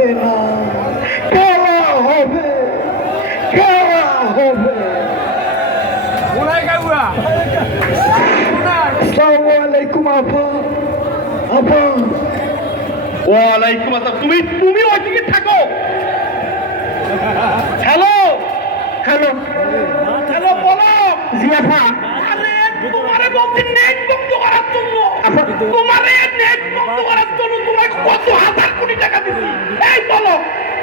হবে না খেলা হবে খেলা হবে আসসালামু আলাইকুম আপা আপা ওয়ালাইকুম আসসালাম। তুমি তুমি ওইদিকে থাকো। হ্যালো? হ্যালো। হ্যালো বলো। জি আপা আরে তোমারে বলছি নেট বন্ধ করার জন্য। আপা তোমারে নেট বন্ধ করার জন্য তোমাকে কত হাজার কোটি টাকা দিছি। এই বলো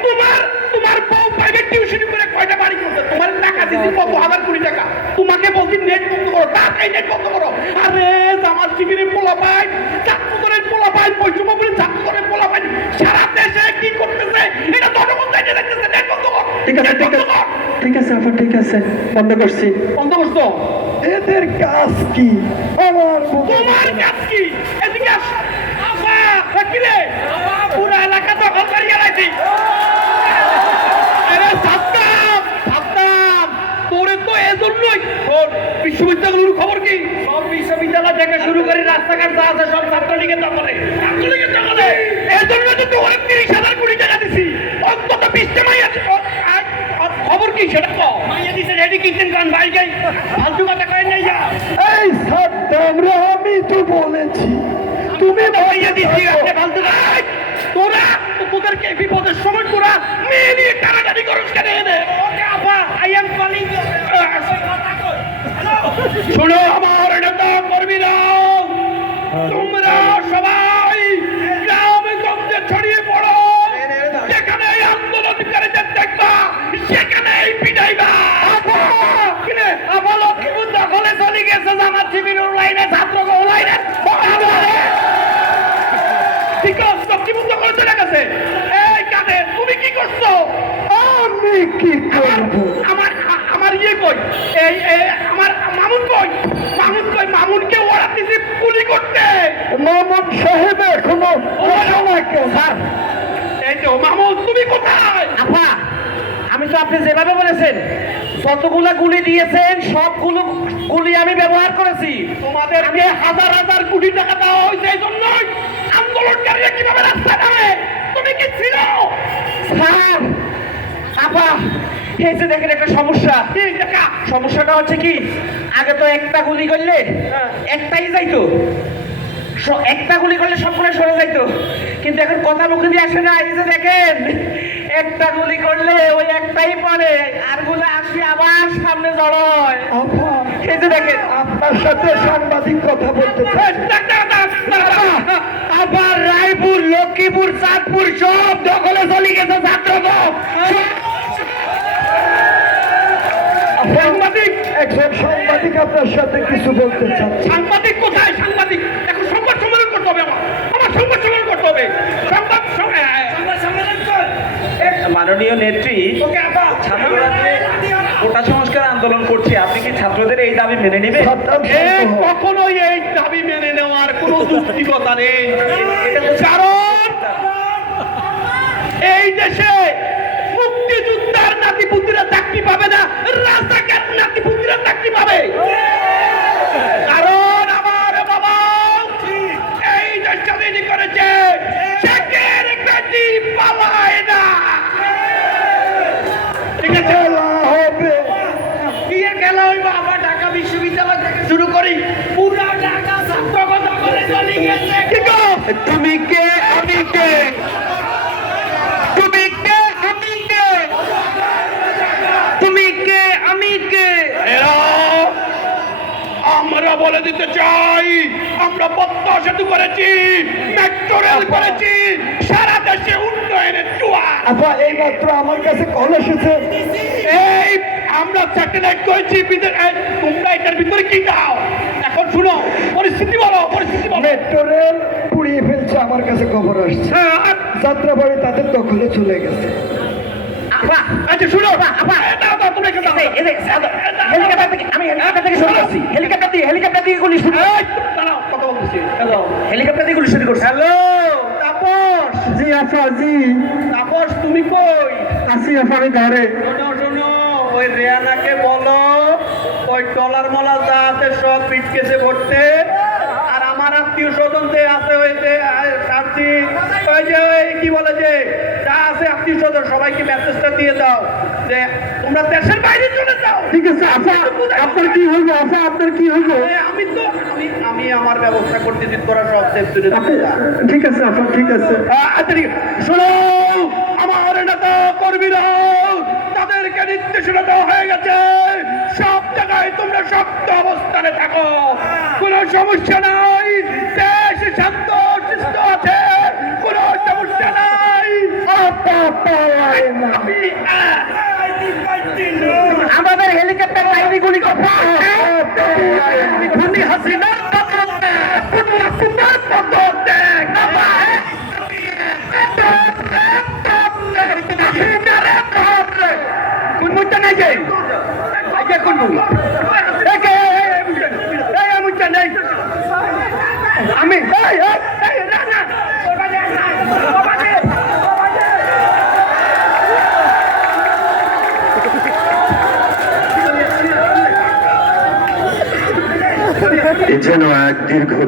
তোমার তোমার বউ প্রাইভেট টিউশন করে কয়টা বাড়ি করছে? তোমার টাকা দিছি কত হাজার কোটি টাকা। তোমাকে বলছি নেট বন্ধ করো তাড়াতাড়ি নেট বন্ধ করো। আরে আমার শিবিরের পোলা পাই ছাত্রদলের পোলা পাই বৈষম্য বলে ছাত্রদলের পোলা পাই সারা দেশে কি করতেছে? এটা জনগণ জানিয়ে রাখতেছে নেট বন্ধ কর। ঠিক আছে ঠিক আছে। ঠিক আছে আপা ঠিক আছে। বন্ধ করছি। বন্ধ করছ? এদের কাজ কি? আমার তোমার কাজ কি? এদিকে আস আবা কি রে আবা পুরো এলাকা দখল করিয়ে রাখছি আরে সাদ্দাম সাদ্দাম তোরে তো এজন্যই তোর বিশ্ববিদ্যালয়ের খবর কি সব বিশ্ববিদ্যালয় থেকে শুরু করে রাস্তাঘাট যা আছে সব ছাত্রলীগের দখলে। ছাত্রলীগের দখলে। এজন্য তো তোর তিরিশ হাজার কোটি টাকা দিছি। অন্তত বিশটা মাই আছে ও, আর, আর খবর কি সেটা কো মাইয়া দিছে রেডি কিচেন কান ভাই যাই। ফালতু কথা কই নাই যা। এই আমি তো বলেছি। তুমি মাইয়া দিছি আপনি ফালতু তোরা তো তোদেরকে বিপদের সময় তোরা মেয়ে নিয়ে টানাটানি করস কেন এনে? ওকে আপা আই এম কলিং শোনো আমি কি করব? আমার আমার ইয়ে কই? এই এই আমার মামুন কই? মামুন কই? মামুনকে ওরা দিছি গুলি করতে। মামুন সাহেব এখনও ঘোষণা এই তো মামুন তুমি কোথায়? আপা আমি তো আপনি যেভাবে বলেছেন যতগুলো গুলি দিয়েছেন সবগুলো গুলি আমি ব্যবহার করেছি। তোমাদেরকে হাজার হাজার কোটি টাকা দেওয়া হয়েছে এই জন্যই আন্দোলনকারীরা কীভাবে রাস্তায় নামে? তুমি কি ছিল? স্যার যে দেখেন একটা সমস্যা। সমস্যাটা হচ্ছে কি? আগে তো একটা গুলি করলে একটাই যাইতো। একটা গুলি করলে সবগুলো সরে যাইতো। কিন্তু এখন কথা মুখে দিয়ে আসে না। এই যে দেখেন একটা গুলি করলে ওই একটাই পড়ে। আরগুলো আসি আবার সামনে জড়ায় এই যে দেখেন। আপনার সাথে সাংবাদিক কথা বলতে আবার রায়পুর লক্ষ্মীপুর চাঁদপুর সব দখলে চলে গেছে ছাত্র সাংবাদিক একজন সাংবাদিক আপনার সাথে কিছু বলতে চাচ্ছি সাংবাদিক কোথায়? সাংবাদিক। এখন সংবাদ সম্মেলন করতে হবে আমার। আমার সংবাদ সম্মেলন করতে হবে। সংবাদ সম্মেলন মাননীয় নেত্রী ওকে আপা ছাত্ররা কোটা সংস্কার আন্দোলন করছে আপনি কি ছাত্রদের এই দাবি মেনে নেবেন। কখনোই এই দাবি মেনে নেওয়ার কোনো যুক্তিকতা নেই। কারণ ওই ঢাকা বিশ্ববিদ্যালয় থেকে শুরু করি। পুরো ঢাকা ছাত্রগত করে চলে গেছে। তুমি কে? আমি কে? তুমি কে? আমি কে? তুমি কে? আমি কে? আমরা বলে দিতে চাই। আমরা পদ্মা সেতু করেছি মেট্রো রেল করেছি সারা দেশে উন্নয়নের জোয়ার। আপা এই মাত্র আমার কাছে কল এসেছে। এই আমরা স্যাটেলাইট করেছি তোমরা এটার ভিতরে কি দাও এখন শুনো পরিস্থিতি বলো পরিস্থিতি বলো। মেট্রো রেল পুড়িয়ে ফেলছে আমার কাছে খবর আসছে। হ্যাঁ, আর- যাত্রাবাড়ি তাদের দখলে চলে গেছে। আচ্ছা শুনো আপা, আপা। দাও, দাও, তোমরা এখানে দাও। এই যে- এই যে, হেলিকপ্টার থেকে আমি হেলিকপ্টার থেকে শুরু করছি। হেলিকপ্টার দিয়ে হেলিকপ্টার দিয়ে গুলি শুরু কথা বলতেছি। হ্যালো। হেলিকপ্টার দিয়ে গুলি শুরু করছি। হ্যালো তাপস। জি আপা জি। তাপস তুমি কই? আপা আমি ঘরে শোনো শোনো। রেয়ানাকে বলো ওই ডলার মলা যা আছে সব পিটকেছে আর আমার আত্মীয় স্বজন যে আছে সাথী ওই যে কি বলে যে যা আছে আত্মীয় স্বজন সবাইকে মেসেজটা দিয়ে দাও যে তোমরা দেশের বাইরে চলে যাও। ঠিক আছে আচ্ছা আপনার কি হইব আচ্ছা আপনার কি হইব আমি তো আমি আমি আমার ব্যবস্থা করতেছি তোরা সব দেশ তুলে ঠিক আছে আপা ঠিক আছে। আচ্ছা আছে। শোনো আমার নেতা কর্মীরা তাদেরকে হয়ে গেছে। সব জায়গায় তোমরা শক্ত অবস্থানে থাকো। কোনো সমস্যা নাই। দেশ শান্ত সুস্থ আছে। কোনো সমস্যা নাই। আমাদের হেলিকপ্টার বাহিনী গুলি হাসিনার পদত্যাগ, খুনি হাসিনার পদত্যাগ। কোন মুদ্রা নাই যে? আগে কোন মুদ্রা? এই কে, এই, এই, এই মুদ্রা, এই, এই মুদ্রা নেই। আমি। এ যেন এক দীর্ঘ